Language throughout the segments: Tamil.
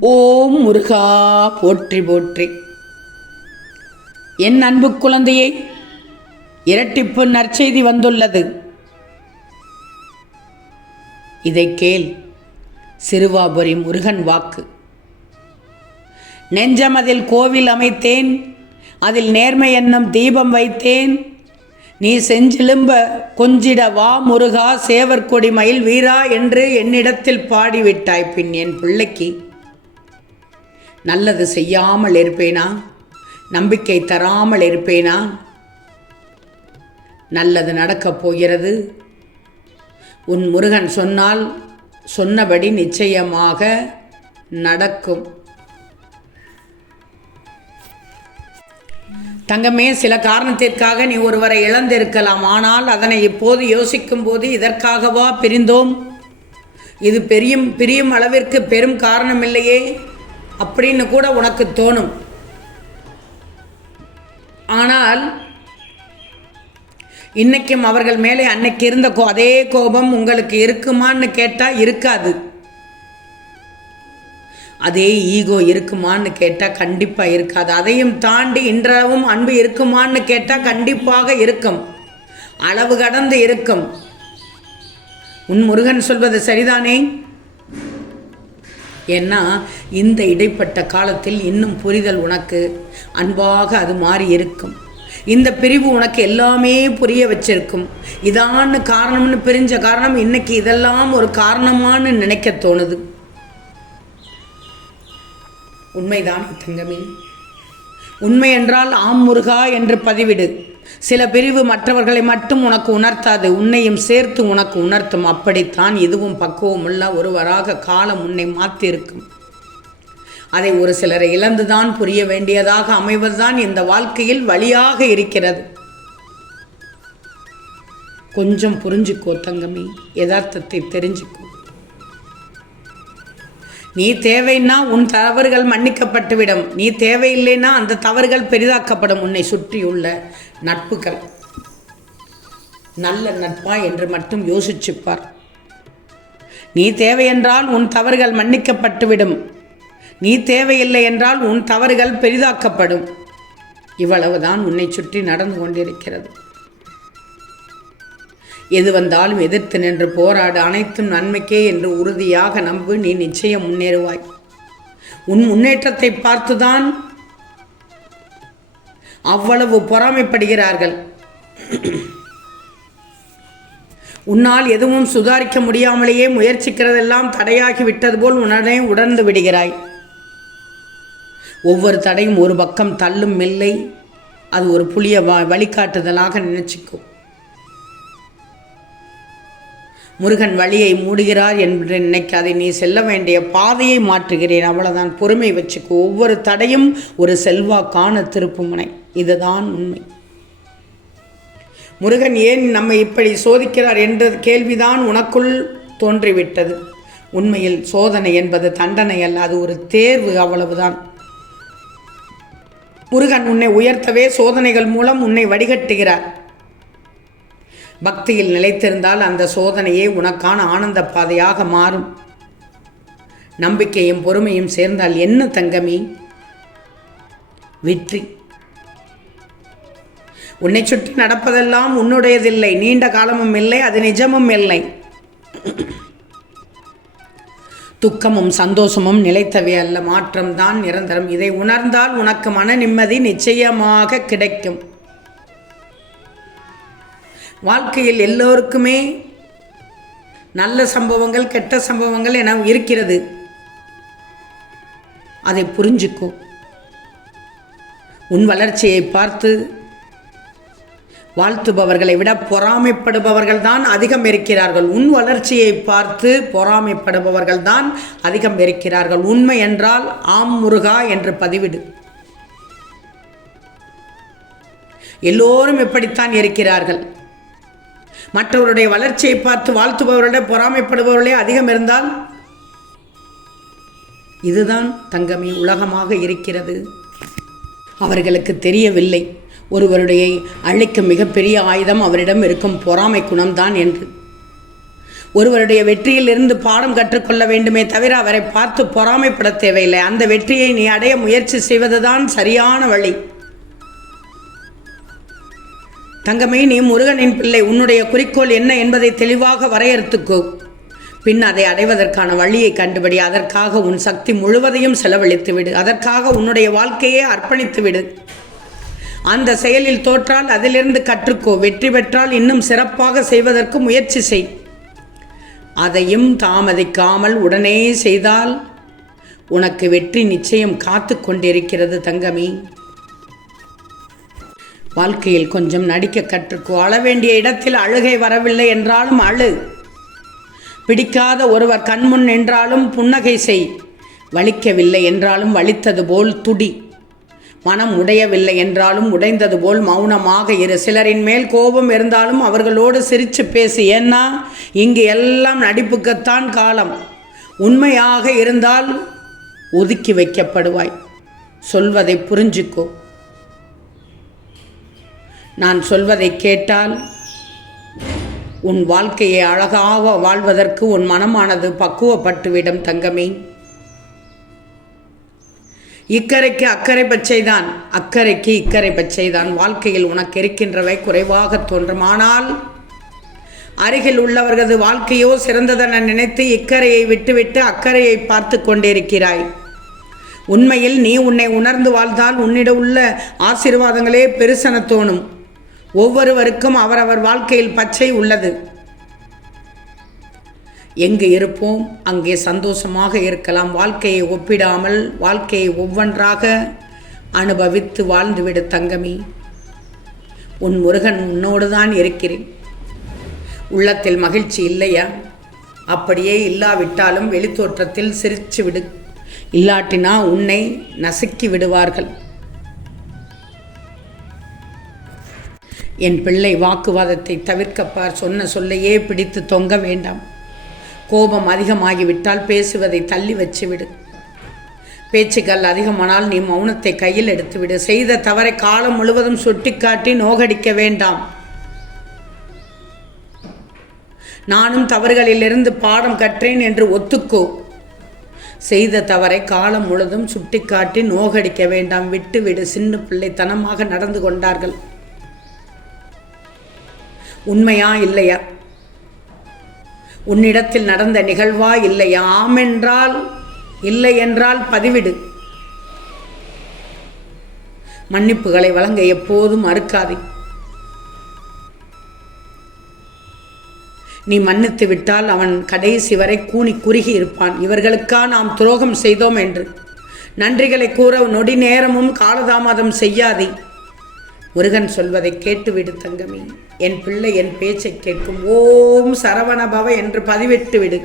ஓம் முருகா போற்றி போற்றி. என் அன்பு குழந்தையை இரட்டிப்பு நற்செய்தி வந்துள்ளது. இதை கேள் சிறுவாபுரி முருகன் வாக்கு. நெஞ்சம் அதில் கோவில் அமைத்தேன் அதில் நேர்மை என்னும் தீபம் வைத்தேன். நீ செஞ்சிலும்ப கொஞ்சிட வா முருகா சேவற்கொடி மயில் வீரா என்று என்னிடத்தில் பாடிவிட்டாய் பின் என் பிள்ளைக்கு. நல்லது செய்யாமல் இருப்பேனா? நம்பிக்கை தராமல் இருப்பேனா? நல்லது நடக்கப் போகிறது. உன் முருகன் சொன்னால் சொன்னபடி நிச்சயமாக நடக்கும். தங்கமே சில காரணத்திற்காக நீ ஒருவரை இழந்திருக்கலாம். ஆனால் அதனை இப்போது யோசிக்கும் போது இதற்காகவா பிரிந்தோம்? இது பெரியும் பிரியும் அளவிற்கு பெரும் காரணமில்லையே. அப்படின்னு கூட உனக்கு தோணும். ஆனால் இன்னைக்கும் அவர்கள் மேலே அன்னைக்கு இருந்த கோ அதே கோபம் உங்களுக்கு இருக்குமான்னு கேட்டால் இருக்காது. அதே ஈகோ இருக்குமான்னு கேட்டால் கண்டிப்பாக இருக்காது. அதையும் தாண்டி இன்றளவும் அன்பு இருக்குமான்னு கேட்டால் கண்டிப்பாக இருக்கும். அளவு கடந்து இருக்கும். உன் முருகன் சொல்வது சரிதானே? ஏன்னா இந்த இடைப்பட்ட காலத்தில் இன்னும் புரிதல் உனக்கு அன்பாக அது மாறி இருக்கும். இந்த பிரிவு உனக்கு எல்லாமே புரிய வச்சிருக்கும். இதான்னு காரணம்னு பிரிஞ்ச காரணம் இன்னைக்கு இதெல்லாம் ஒரு காரணமான்னு நினைக்க தோணுது. உண்மைதான் தங்கமே. உண்மை என்றால் ஆம் முருகா என்று பதிவிடு. சில பிரிவு மற்றவர்களை மட்டும் உனக்கு உணர்த்தாது உன்னையும் சேர்த்து உனக்கு உணர்த்தும். அப்படித்தான் இதுவும் பக்குவமுள்ள ஒருவராக காலம் உன்னை மாற்றிருக்கும் அதை ஒரு சிலரை இழந்துதான் புரிய வேண்டியதாக அமைவதுதான் இந்த வாழ்க்கையில் வழியாக இருக்கிறது. கொஞ்சம் புரிஞ்சுக்கோ தங்கமே யதார்த்தத்தை தெரிஞ்சுக்கோ. நீ தேவைன்னா உன் தவறுகள் மன்னிக்கப்பட்டுவிடும். நீ தேவையில்லைன்னா அந்த தவறுகள் பெரிதாக்கப்படும். உன்னை சுற்றியுள்ள நட்புகள். நல்ல நட்பா என்று மட்டும் யோசிச்சுப்பார். நீ தேவையென்றால் உன் தவறுகள் மன்னிக்கப்பட்டுவிடும். நீ தேவையில்லை என்றால் உன் தவறுகள் பெரிதாக்கப்படும். இவ்வளவுதான் உன்னை சுற்றி நடந்து கொண்டிருக்கிறது. எது வந்தாலும் எதிர்த்து நின்று போராடு. அனைத்தும் நன்மைக்கே என்று உறுதியாக நம்பு. நீ நிச்சயம் முன்னேறுவாய். உன் முன்னேற்றத்தை பார்த்துதான் அவ்வளவு பொறாமைப்படுகிறார்கள். உன்னால் எதுவும் சுதாரிக்க முடியாமலேயே முயற்சிக்கிறதெல்லாம் தடையாகி விட்டது போல் உடனே உணர்ந்து விடுகிறாய். ஒவ்வொரு தடையும் ஒரு பக்கம் தள்ளும் இல்லை. அது ஒரு புளிய வ வழிகாட்டுதலாக நினைச்சிக்கும் முருகன் வழியை மூடுகிறார் என்று நினைக்காதே. நீ செல்ல வேண்டிய பாதையை மாற்றுகிறேன். அவ்வளவுதான். பொறுமை வச்சுக்கோ. ஒவ்வொரு தடையும் ஒரு செல்வாக்கான திருப்புமுனை. இதுதான் உண்மை. முருகன் ஏன் நம்மை இப்படி சோதிக்கிறார் என்ற கேள்விதான் உனக்குள் தோன்றிவிட்டது. உண்மையில் சோதனை என்பது தண்டனை அல்ல அது ஒரு தேர்வு அவ்வளவுதான். முருகன் உன்னை உயர்த்தவே சோதனைகள் மூலம் உன்னை வடிகட்டுகிறார். பக்தியில் நிலைத்திருந்தால் அந்த சோதனையே உனக்கான ஆனந்த பாதையாக மாறும். நம்பிக்கையும் பொறுமையும் சேர்ந்தால் என்ன தங்கமே? வெற்றி. உன்னை சுற்றி நடப்பதெல்லாம் உன்னுடையதில்லை. நீண்ட காலமும் இல்லை அது நிஜமும் இல்லை. துக்கமும் சந்தோஷமும் நிலைத்தவை அல்ல மாற்றம்தான் நிரந்தரம். இதை உணர்ந்தால் உனக்கு மன நிம்மதி நிச்சயமாக கிடைக்கும். வாழ்க்கையில் எல்லோருக்குமே நல்ல சம்பவங்கள் கெட்ட சம்பவங்கள் என இருக்கிறது. அதை புரிஞ்சுக்கோ. உன் வளர்ச்சியை பார்த்து வாழ்த்துபவர்களை விட பொறாமைப்படுபவர்கள் தான் அதிகம் இருக்கிறார்கள். உன் வளர்ச்சியை பார்த்து பொறாமைப்படுபவர்கள் தான் அதிகம் இருக்கிறார்கள். உண்மை என்றால் ஆம் முருகா என்று பதிவிடு. எல்லோரும் இப்படித்தான் இருக்கிறார்கள். மற்றவருடைய வளர்ச்சியை பார்த்து வாழ்த்துபவர்களிட பொறாமைப்படுபவர்களே அதிகம் இருந்தால் இதுதான் தங்கமே உலகமாக இருக்கிறது. அவர்களுக்கு தெரியவில்லை. ஒருவருடைய அழிக்கும் மிகப்பெரிய ஆயுதம் அவரிடம் இருக்கும் பொறாமை குணம்தான் என்று. ஒருவருடைய வெற்றியில் இருந்து பாடம் கற்றுக்கொள்ள வேண்டுமே தவிர அவரை பார்த்து பொறாமைப்பட தேவையில்லை. அந்த வெற்றியை நீ அடைய முயற்சி செய்வதுதான் சரியான வழி. தங்கமே நீ முருகனின் பிள்ளை. உன்னுடைய குறிக்கோள் என்ன என்பதை தெளிவாக வரையறுத்துக்கோ. பின் அதை அடைவதற்கான வழியை கண்டுபிடி. அதற்காக உன் சக்தி முழுவதையும் செலவழித்து விடு அதற்காக உன்னுடைய வாழ்க்கையே அர்ப்பணித்து விடு அந்த செயலில் தோற்றால் அதிலிருந்து கற்றுக்கோ. வெற்றி பெற்றால் இன்னும் சிறப்பாக செய்வதற்கு முயற்சி செய். அதையும் தாமதிக்காமல் உடனே செய்தால் உனக்கு வெற்றி நிச்சயம் காத்து கொண்டிருக்கிறது தங்கமி. வாழ்க்கையில் கொஞ்சம் நடிக்க கற்றுக்கோ. அழ வேண்டிய இடத்தில் அழுகை வரவில்லை என்றாலும் அழு. பிடிக்காத ஒருவர் கண்முன் நின்றாலும் புன்னகை செய். வலிக்கவில்லை என்றாலும் வலித்தது போல் துடி. மனம் உடையவில்லை என்றாலும் உடைந்தது போல் மௌனமாக இரு. சிலரின் மேல் கோபம் இருந்தாலும் அவர்களோடு சிரித்து பேசு. ஏன்னா இங்கு எல்லாம் நடிப்புக்குத்தான் காலம். உண்மையாக இருந்தால் ஒதுக்கி வைக்கப்படுவாய். சொல்வதை புரிஞ்சுக்கோ. நான் சொல்வதை கேட்டால் உன் வாழ்க்கையை அழகாக வாழ்வதற்கு உன் மனமானது பக்குவப்பட்டுவிடும் தங்கமே. இக்கரைக்கு அக்கறை பச்சைதான் அக்கறைக்கு இக்கரை பச்சைதான். வாழ்க்கையில் உனக்கு இருக்கின்றவை குறைவாக தோன்றும் ஆனால் அருகில் உள்ளவர்களது வாழ்க்கையோ சிறந்ததென நினைத்து இக்கரையை விட்டுவிட்டு அக்கறையை பார்த்து கொண்டிருக்கிறாய். உண்மையில் நீ உன்னை உணர்ந்து வாழ்ந்தால் உன்னிடம் உள்ள ஆசீர்வாதங்களே பெருசென தோணும். ஒவ்வொருவருக்கும் அவரவர் வாழ்க்கையில் பச்சை உள்ளது. எங்கு இருப்போம் அங்கே சந்தோஷமாக இருக்கலாம். வாழ்க்கையை ஒப்பிடாமல் வாழ்க்கையை ஒவ்வொன்றாக அனுபவித்து வாழ்ந்துவிடு தங்கமி. உன் முருகன் உன்னோடு தான் இருக்கிறேன். உள்ளத்தில் மகிழ்ச்சி இல்லையா? அப்படியே இல்லாவிட்டாலும் வெளித்தோற்றத்தில் சிரித்து விடு இல்லாட்டினா உன்னை நசுக்கி விடுவார்கள். என் பிள்ளை வாக்குவாதத்தை தவிர்க்கப்பார் சொன்ன சொல்லையே பிடித்து தொங்க வேண்டாம். கோபம் அதிகமாகிவிட்டால் பேசுவதை தள்ளி வச்சுவிடு. பேச்சுக்கள் அதிகமானால் நீ மௌனத்தை கையில் எடுத்துவிடு. செய்த தவறை காலம் முழுவதும் சுட்டிக்காட்டி நோகடிக்க வேண்டாம். நானும் தவறுகளிலிருந்து பாடம் கற்றேன் என்று ஒத்துக்கோ. செய்த தவறை காலம் முழுதும் சுட்டிக்காட்டி நோகடிக்க வேண்டாம். விட்டுவிடு. சின்ன பிள்ளைத்தனமாக நடந்து கொண்டார்கள். உண்மையா இல்லையா? உன்னிடத்தில் நடந்த நிகழ்வா இல்லை ஆமென்றால் இல்லை என்றால் பதிவிடு. மன்னிப்புகளை வழங்க எப்போதும் மறுக்காதே. நீ மன்னித்து விட்டால் அவன் கடைசி வரை கூணி குறுகி இருப்பான். இவர்களுக்கா நாம் துரோகம் செய்தோம் என்று. நன்றிகளை கூற நொடி நேரமும் காலதாமதம் செய்யாதே. முருகன் சொல்வதை கேட்டுவிடு தங்கமே. என் பிள்ளை என் பேச்சை கேட்கும். ஓம் சரவணபவ என்று பதிவிட்டு விடு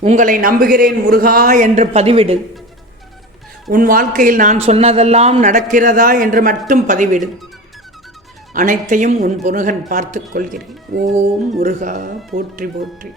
உங்களை நம்புகிறேன் முருகா என்று பதிவிடு. உன் வாழ்க்கையில் நான் சொன்னதெல்லாம் நடக்கிறதா என்று மட்டும் பதிவிடு. அனைத்தையும் உன் முருகன் பார்த்து கொள்கிறேன். ஓம் முருகா போற்றி போற்றி.